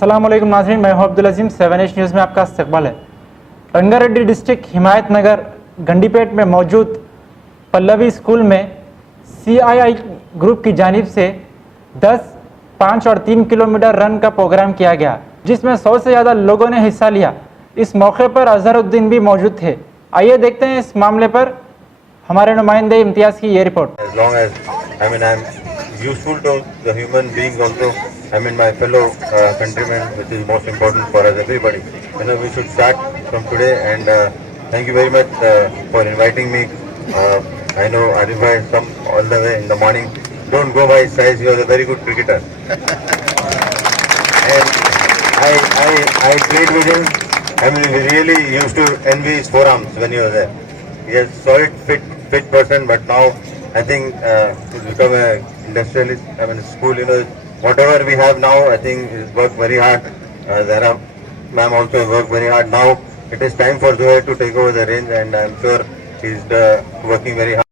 अस्सलाम वालेकुम नाज़रीन, मैं हूं अब्दुल अजीम। 7H न्यूज़ में आपका इस्तकबाल है। रंगारेड्डी डिस्ट्रिक्ट हिमायत नगर गंडीपेट में मौजूद पल्लवी स्कूल में CII ग्रुप की जानिब से 10, 5 और 3 किलोमीटर रन का प्रोग्राम किया गया, जिसमें 100 से ज़्यादा लोगों ने हिस्सा लिया। इस मौके पर अजहरुद्दीन भी मौजूद थे। आइए देखते हैं इस मामले पर हमारे नुमाइंदे इम्तियाज़ की ये report. As long as I'm useful to the human beings also, my fellow countrymen, which is most important for us everybody. We should start from today, and thank you very much for inviting me. I know Arif bhai come all the way in the morning. Don't go by his size. He was a very good cricketer, and I played with him. We really used to envy his forearms when he was there. He is solid, fit person, but now I think he's become a industrialist. School, whatever we have now, I think he's worked very hard. Zara ma'am also worked very hard. Now it is time for Zohair to take over the reins, and I'm sure he's working very hard.